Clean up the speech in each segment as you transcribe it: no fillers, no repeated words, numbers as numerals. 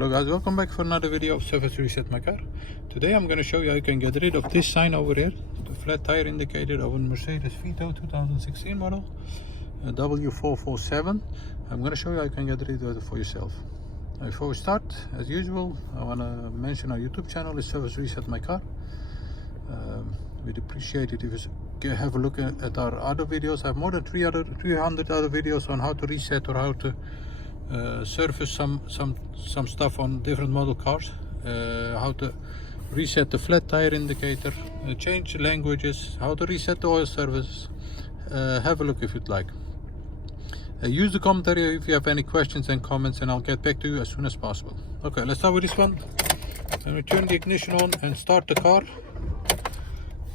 Hello guys, welcome back for another video of Service Reset My Car. Today I'm going to show you how you can get rid of this sign over here, the flat tire indicator of a Mercedes Vito 2016 model, W447. I'm going to show you how you can get rid of it for yourself. Now, before we start, as usual, I want to mention our YouTube channel is Service Reset My Car. We'd appreciate it if you have a look at our other videos. I have more than 300 other videos on how to reset or how to surface some stuff on different model cars, how to reset the flat tire indicator, change languages, how to reset the oil service. Have a look if you'd like. Use the commentary if you have any questions and comments, and I'll get back to you as soon as possible. Okay, let's start with this one. When we turn the ignition on and start the car,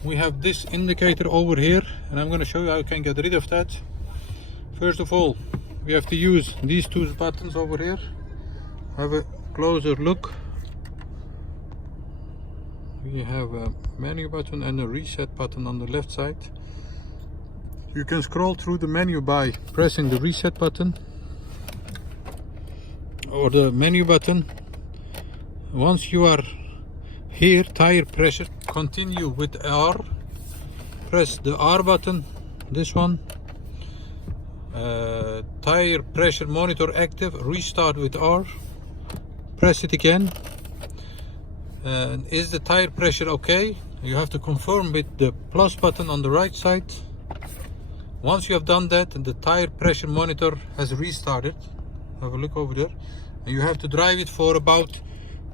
we have this indicator over here, and I'm going to show you how you can get rid of that. First of all, we have to use these two buttons over here. Have a closer look. We have a menu button and a reset button on the left side. You can scroll through the menu by pressing the reset button or the menu button. Once you are here, tire pressure, continue with R. Press the R button, this one. Tire pressure monitor active, restart with R. Press it again. Is the tire pressure okay? You have to confirm with the plus button on the right side. Once you have done that, the tire pressure monitor has restarted. Have a look over there. And you have to drive it for about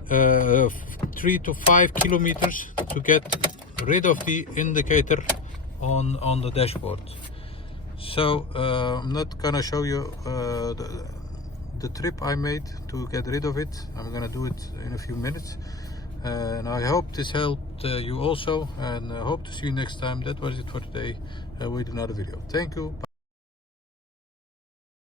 3 to 5 kilometers to get rid of the indicator on the dashboard. So I'm not gonna show you the trip I made to get rid of it. I'm gonna do it in a few minutes, and I hope this helped you also, and I hope to see you next time. That was it for today with another video. Thank you. Bye.